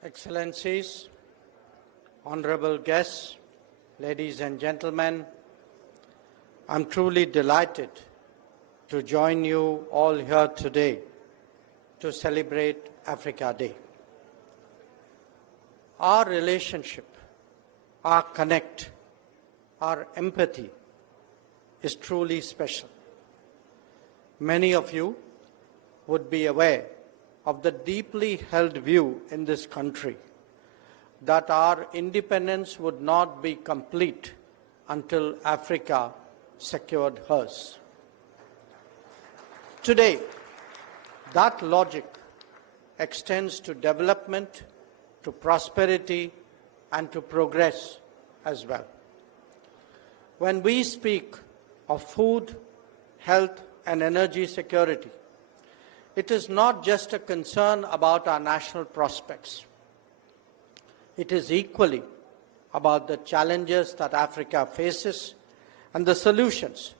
Excellencies, honorable guests, ladies and gentlemen, I'm truly delighted to join you all here today to celebrate Africa Day. Our relationship, our connect, our empathy is truly special. Many of you would be aware of the deeply held view in this country that our independence would not be complete until Africa secured hers. Today, that logic extends to development, to prosperity, and to progress as well. When we speak of food, health, and energy security, it is not just a concern about our national prospects. It is equally about the challenges that Africa faces and the solutions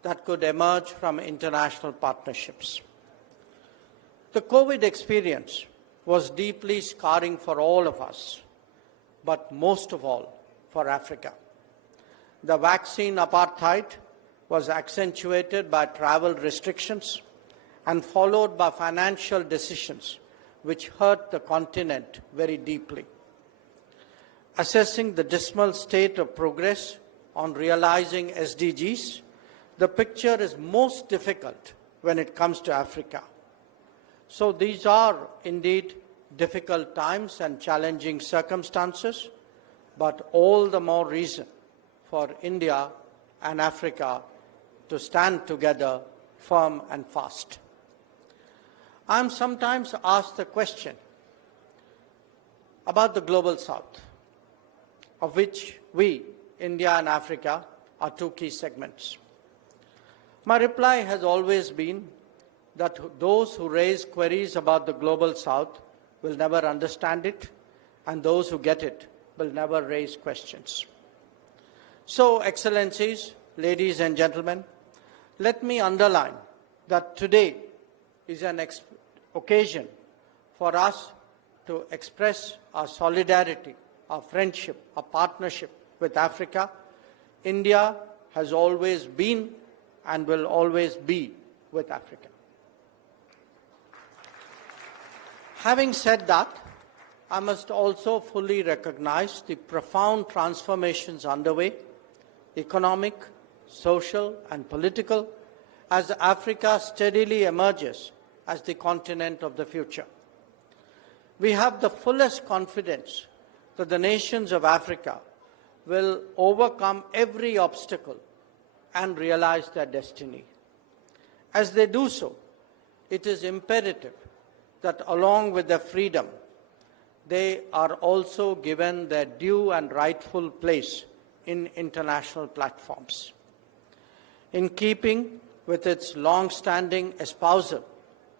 that could emerge from international partnerships. The COVID experience was deeply scarring for all of us, but most of all for Africa. The vaccine apartheid was accentuated by travel restrictions and followed by financial decisions which hurt the continent very deeply. Assessing the dismal state of progress on realizing SDGs, the picture is most difficult when it comes to Africa. So these are indeed difficult times and challenging circumstances, but all the more reason for India and Africa to stand together firm and fast. I am sometimes asked the question about the Global South, of which we, India and Africa, are two key segments. My reply has always been that those who raise queries about the Global South will never understand it, and those who get it will never raise questions. So, Excellencies, ladies and gentlemen, let me underline that today is an occasion for us to express our solidarity, our friendship, our partnership with Africa. India has always been and will always be with Africa. Having said that, I must also fully recognize the profound transformations underway, economic, social, and political, as Africa steadily emerges as the continent of the future. We have the fullest confidence that the nations of Africa will overcome every obstacle and realize their destiny. As they do so, it is imperative that along with their freedom, they are also given their due and rightful place in international platforms. In keeping with its long-standing espousal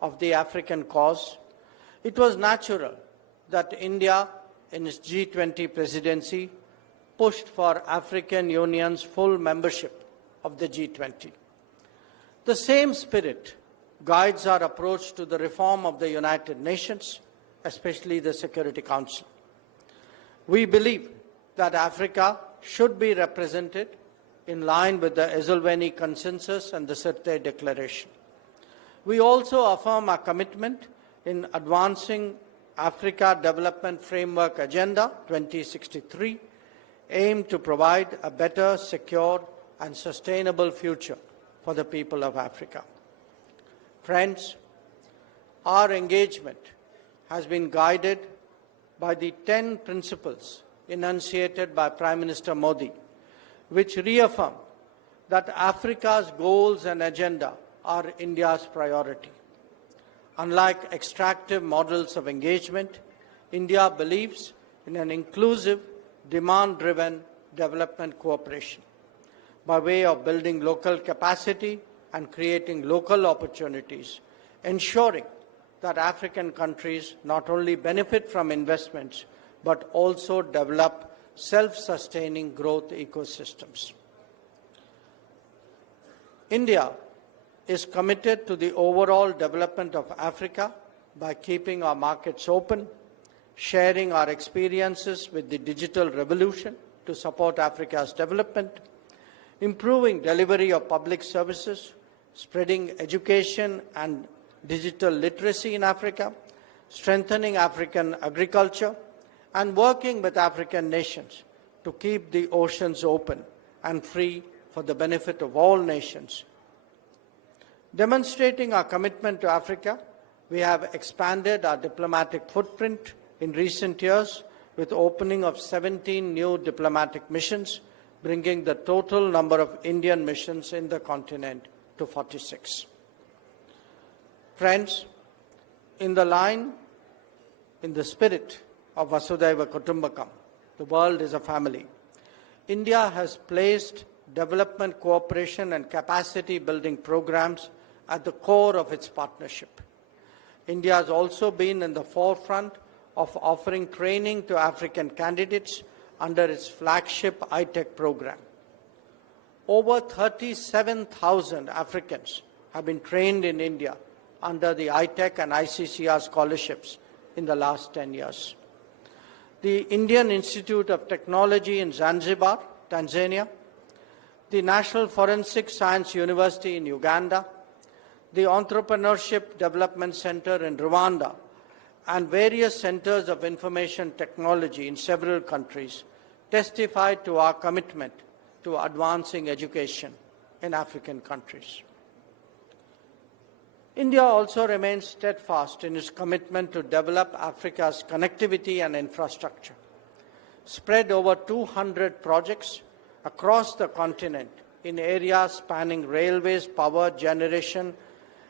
of the African cause, it was natural that India, in its G20 presidency, pushed for African Union's full membership of the G20. The same spirit guides our approach to the reform of the United Nations, especially the Security Council. We believe that Africa should be represented in line with the Ezulwini Consensus and the CFTA Declaration. We also affirm our commitment in advancing Africa Development Framework Agenda 2063, aimed to provide a better, secure, and sustainable future for the people of Africa. Friends, our engagement has been guided by the 10 principles enunciated by Prime Minister Modi, which reaffirm that Africa's goals and agenda are India's priority. Unlike extractive models of engagement, India believes in an inclusive, demand-driven development cooperation by way of building local capacity and creating local opportunities, ensuring that African countries not only benefit from investments, but also develop self-sustaining growth ecosystems. India is committed to the overall development of Africa by keeping our markets open, sharing our experiences with the digital revolution to support Africa's development, improving delivery of public services, spreading education and digital literacy in Africa, strengthening African agriculture, and working with African nations to keep the oceans open and free for the benefit of all nations. Demonstrating our commitment to Africa, we have expanded our diplomatic footprint in recent years with opening of 17 new diplomatic missions, bringing the total number of Indian missions in the continent to 46. Friends, in the spirit of Vasudhaiva Kutumbakam, the world is a family, India has placed development cooperation and capacity building programs at the core of its partnership. India has also been in the forefront of offering training to African candidates under its flagship ITEC program. Over 37,000 Africans have been trained in India under the ITEC and ICCR scholarships in the last 10 years. The Indian Institute of Technology in Zanzibar, Tanzania, the National Forensic Science University in Uganda, the Entrepreneurship Development Center in Rwanda, and various centers of information technology in several countries testify to our commitment to advancing education in African countries. India also remains steadfast in its commitment to develop Africa's connectivity and infrastructure. Spread over 200 projects across the continent in areas spanning railways, power generation,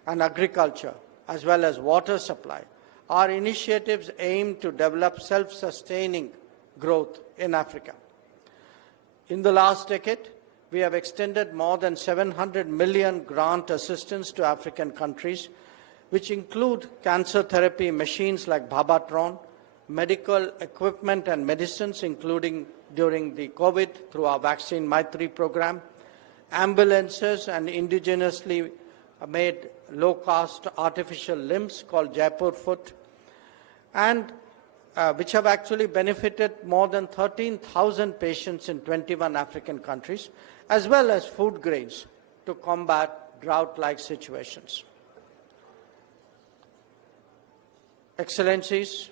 and agriculture, as well as water supply, our initiatives aim to develop self-sustaining growth in Africa. In the last decade, we have extended more than 700 million grant assistance to African countries, which include cancer therapy machines like Babatron, medical equipment and medicines, including during the COVID through our Vaccine Maitri program, ambulances and indigenously made low-cost artificial limbs called Jaipur Foot, and which have actually benefited more than 13,000 patients in 21 African countries, as well as food grains to combat drought-like situations. Excellencies,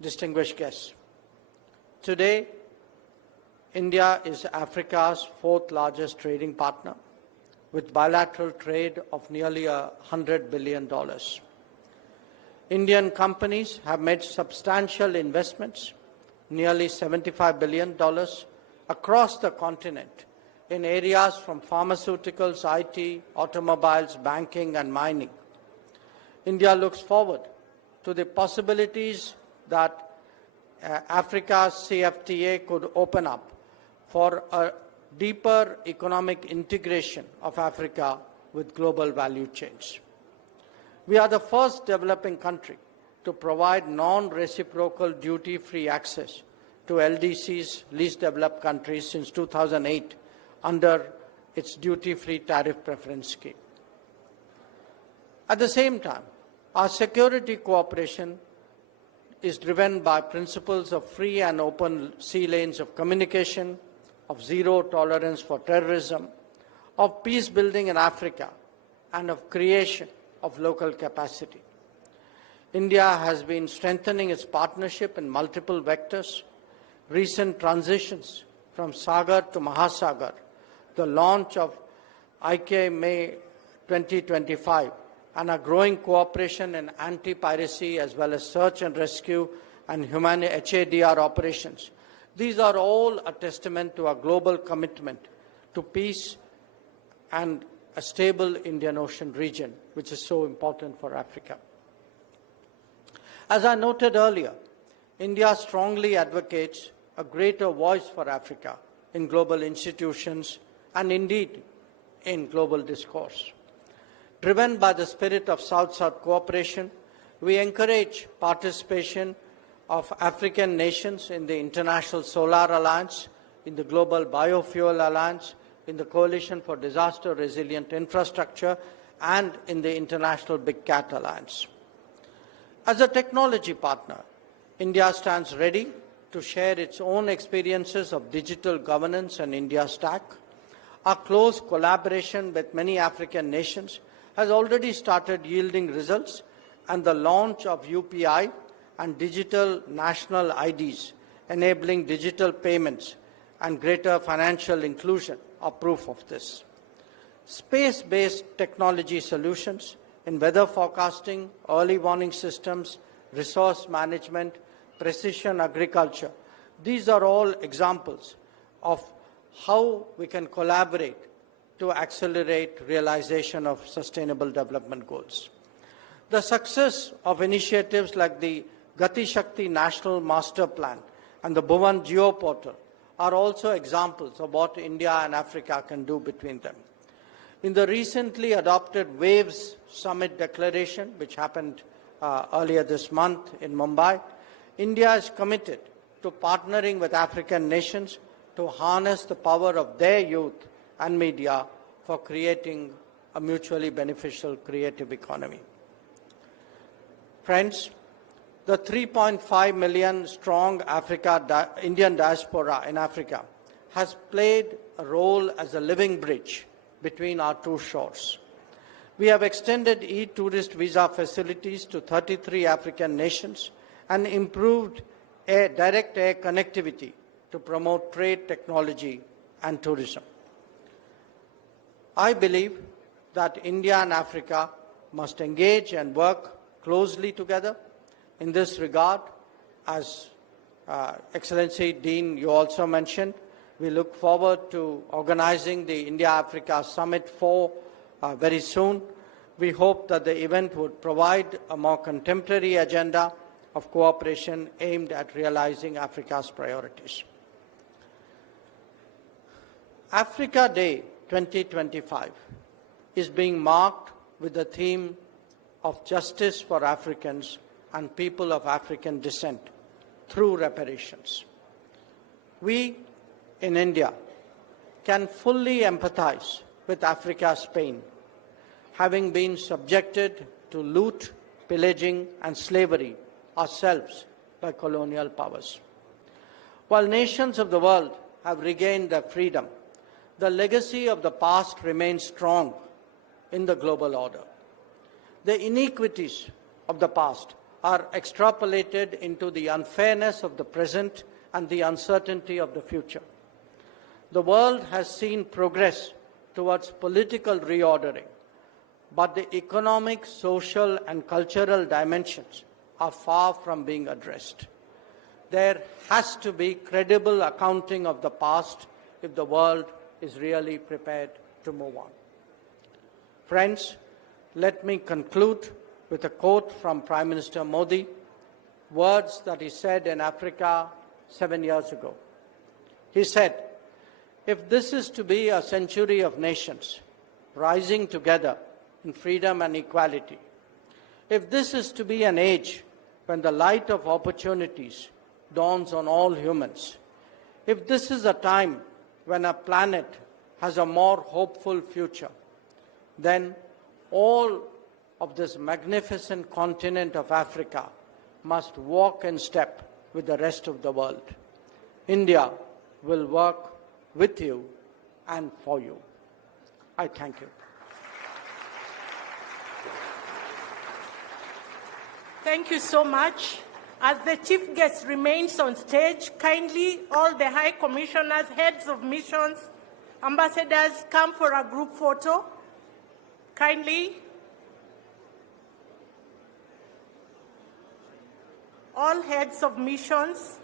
distinguished guests, today, India is Africa's fourth largest trading partner, with bilateral trade of nearly $100 billion. Indian companies have made substantial investments, nearly $75 billion, across the continent in areas from pharmaceuticals, IT, automobiles, banking, and mining. India looks forward to the possibilities that Africa's CFTA could open up for a deeper economic integration of Africa with global value chains. We are the first developing country to provide non-reciprocal duty-free access to LDC's least developed countries since 2008 under its duty-free tariff preference scheme. At the same time, our security cooperation is driven by principles of free and open sea lanes of communication, of zero tolerance for terrorism, of peace building in Africa, and of creation of local capacity. India has been strengthening its partnership in multiple vectors. Recent transitions from Sagar to Mahasagar, the launch of IK May 2025, and a growing cooperation in anti-piracy as well as search and rescue and HADR operations. These are all a testament to our global commitment to peace and a stable Indian Ocean region, which is so important for Africa. As I noted earlier, India strongly advocates a greater voice for Africa in global institutions and indeed in global discourse. Driven by the spirit of South-South cooperation, we encourage participation of African nations in the International Solar Alliance, in the Global Biofuel Alliance, in the Coalition for Disaster Resilient Infrastructure, and in the International Big Cat Alliance. As a technology partner, India stands ready to share its own experiences of digital governance and India Stack. Our close collaboration with many African nations has already started yielding results, and the launch of UPI and digital national IDs, enabling digital payments and greater financial inclusion, are proof of this. Space-based technology solutions in weather forecasting, early warning systems, resource management, precision agriculture, these are all examples of how we can collaborate to accelerate realization of sustainable development goals. The success of initiatives like the Gati Shakti National Master Plan and the Bhuvan Geo Portal are also examples of what India and Africa can do between them. In the recently adopted Waves Summit Declaration, which happened earlier this month in Mumbai, India is committed to partnering with African nations to harness the power of their youth and media for creating a mutually beneficial creative economy. Friends, the 3.5 million strong Indian diaspora in Africa has played a role as a living bridge between our two shores. We have extended e-tourist visa facilities to 33 African nations and improved direct air connectivity to promote trade, technology, and tourism. I believe that India and Africa must engage and work closely together. In this regard, as Excellency Dean, you also mentioned, we look forward to organizing the India-Africa Summit 4 very soon. We hope that the event would provide a more contemporary agenda of cooperation aimed at realizing Africa's priorities. Africa Day 2025 is being marked with the theme of justice for Africans and people of African descent through reparations. We in India can fully empathize with Africa's pain, having been subjected to loot, pillaging, and slavery ourselves by colonial powers. While nations of the world have regained their freedom, the legacy of the past remains strong in the global order. The inequities of the past are extrapolated into the unfairness of the present and the uncertainty of the future. The world has seen progress towards political reordering, but the economic, social, and cultural dimensions are far from being addressed. There has to be credible accounting of the past if the world is really prepared to move on. Friends, let me conclude with a quote from Prime Minister Modi, words that he said in Africa 7 years ago. He said, "If this is to be a century of nations rising together in freedom and equality, if this is to be an age when the light of opportunities dawns on all humans, if this is a time when a planet has a more hopeful future, then all of this magnificent continent of Africa must walk in step with the rest of the world. India will work with you and for you." I thank you. Thank you so much. As the chief guest remains on stage, kindly all the high commissioners, heads of missions, ambassadors, come for a group photo. Kindly. All heads of missions.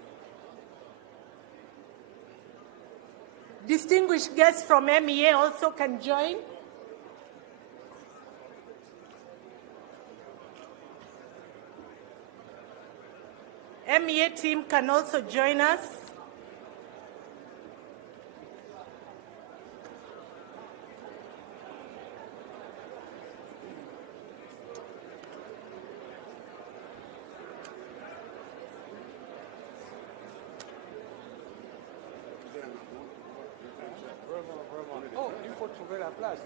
Distinguished guests from MEA also can join. MEA team can also join us. Oh, il faut trouver la place.